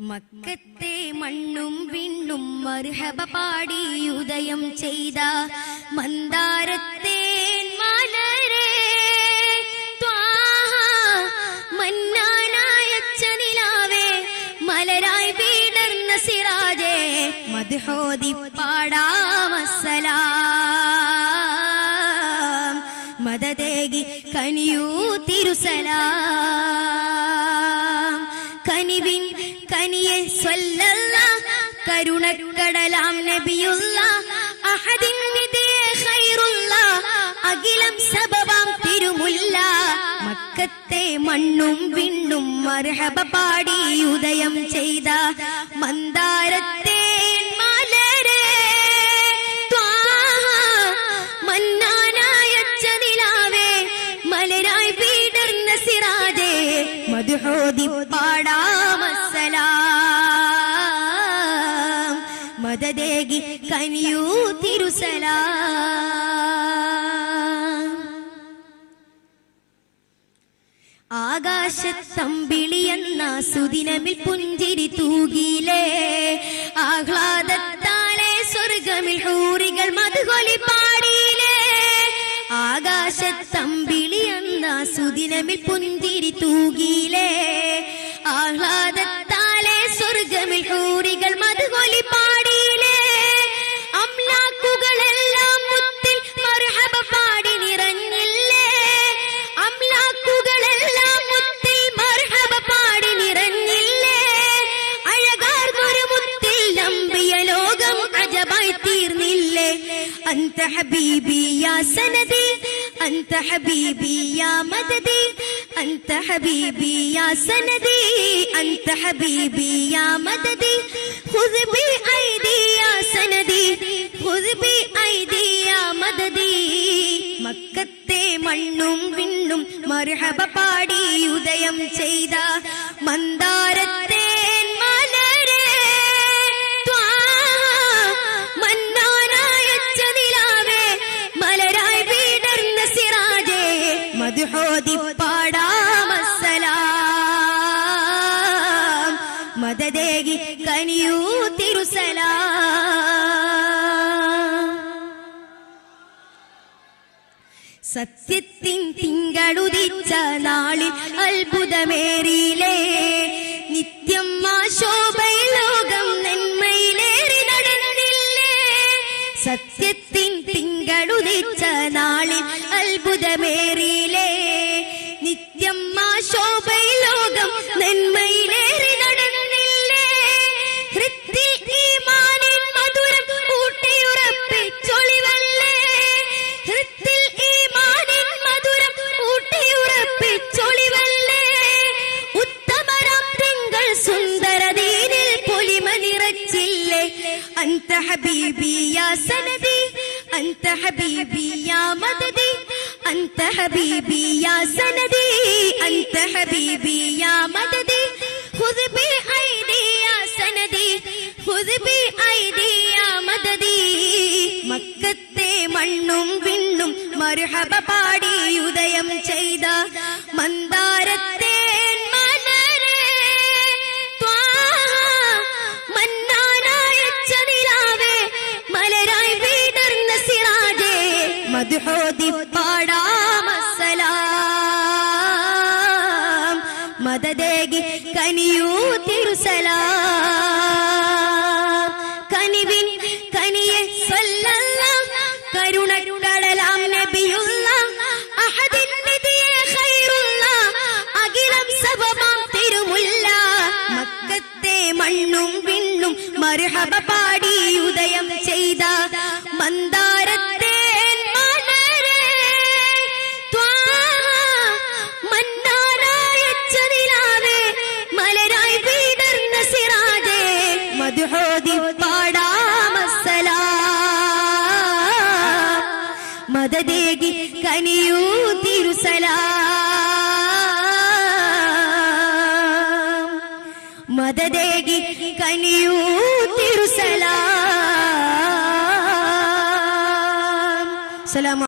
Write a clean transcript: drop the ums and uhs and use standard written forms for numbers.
മക്കത്തെ മണ്ണും വിണ്ണും മർഹബ പാടി ഉദയം ചെയ്ത മന്ദാരത്തെ മലരെ ത്വാഹ മന്നാനായച്ച നിലാവേ മലരായി വീടർന്ന സിറാജേ മദ്ഹോദി പാടാമസ്സലാം മദദേകി കനിയൂ തിരുസലാം കനിവിൻ കനിയെ സ്വല്ലല്ലാഹ് കരുണക്കടലാം നബിയുള്ളാഹ് അഹദിൻ നിധിയെ ഖൈറുള്ളാഹ് അഖിലം സബബാം തിരുമുല്ല മക്കത്തെ മണ്ണും വിണ്ണും മർഹബ പാടി ഉദയം ചെയ്ത മന്ദാരത്തെ മലരെ ത്വാഹ മന്നാനായച്ച നിലാവേ മലരായി വീടർന്ന സിറാജേ മദ്ഹോദി പാടാമസ്സലാം മദദേകി കനിയൂ തിരുസലാം ആകാശത്തമ്പിളിയെന്ന സുദിനമിൽ പുഞ്ചിരി തൂകിലേ ആഹ്ലാദത്താലെ സ്വർഗമിൽ ഹൂറികൾ മദ്ഹൊലി പാടിയിലേ ആകാശത്തമ്പിളിയെന്ന സുദിനമിൽ പുഞ്ചിരി തൂകിലേ ആഹ്ലാദത്താലെ സ്വർഗമിൽ ഹൂറികൾ മദ്ഹൊലി പാടിയിലേ അംലാക്കുകളെല്ലാം മുത്തിൽ മർഹബ പാടി നിറഞ്ഞില്ലേ അംലാക്കുകളെല്ലാം മുത്തിൽ മർഹബ പാടി നിറഞ്ഞില്ലേ അഴകാർന്നൊരു മുത്തിൽ നമ്പിയ ലോകം അജബായി തീർന്നില്ലേ അന്ത ഹബീബി യാ സനദി അന്ത ഹബീബി യാ മദദി അന്ത ഹബീബി യാ സനദി അന്ത ഹബീബി യാ മദദി ഖുദ് ബി ഐദി യാ സനദി ഖുദ് ബി ഐദി യാ മദദി മക്കത്തെ മണ്ണും വിണ്ണും മർഹബ പാടി ഉദയം ചെയ്ത മന്ദാരത്തെ മലരെ ത്വാഹ മന്നാനായച്ച നിലാവേ മലരായി വീടർന്ന സിറാജേ മദ്ഹോദി പാടാമസ്സലാം മദദേകി കനിയൂ തിരുസലാം സത്യത്തിൻ തിങ്കളുദിച്ച നാളിൽ അത്ഭുതമേറിയിലേ നിത്യം ആശോഭയിൽ ലോകം നന്മയിലേറി നടന്നില്ലേ സത്യത്തിൻ തിങ്കളുദിച്ച നാളിൽ അത്ഭുതമേറിയിലേ നിത്യം ആശോഭയിൽ ലോകം നന്മയിലേറി നടന്നില്ലേ ഹൃത്തിൽ ഈമാനിൻ മധുരം ഊട്ടിയുറപ്പിച്ചൊളിവല്ലേ ഹൃത്തിൽ ഈമാനിൻ മധുരം ഊട്ടിയുറപ്പിച്ചൊളിവല്ലേ ഉത്തമരാം തിങ്കൾ സുന്ദര ദീനിൽ പൊലിമ നിറച്ചില്ലേ അന്ത ഹബീബി യാ സനദി അന്ത ഹബീബി യാ മദദി അന്ത ഹബീബി യാ സനദി അന്ത ഹബീബി യാ മദദി ഖുദ് ബി ഐദി യാ സനദി ഖുദ് ബി ഐദി യാ മദദി മക്കത്തെ മണ്ണും വിണ്ണും മർഹബ പാടി ഉദയം ചെയ്ത മന്ദാരത്തെ മലരെ ത്വാഹ മന്നാനായച്ച നിലാവേ മലരായി വീടർന്ന സിറാജേ മദ്ഹോദി പാടാമസ്സലാം മദദേകി കനിയൂ തിരുസലാം കനിവിൻ കനിയെ സ്വല്ലല്ലാഹ് കരുണക്കടലാം നബിയുള്ളാഹ് അഹദിൻ നിധിയെ ഖൈറുള്ളാഹ് അഖിലം സബബാം തിരുമുല്ല മക്കത്തെ മണ്ണും വിണ്ണും മർഹബ പാടി ഉദയം ചെയ്ത മന്ദാരത്തെ മലരെ ത്വാഹ മന്നാനായച്ച നിലാവേ മലരായി വീടർന്ന സിറാജേ മദ്ഹോദി പാടാമസ്സലാം മദദേകി കനിയൂ തിരുസലാം മദദേകി കനിയൂ തിരുസലാം.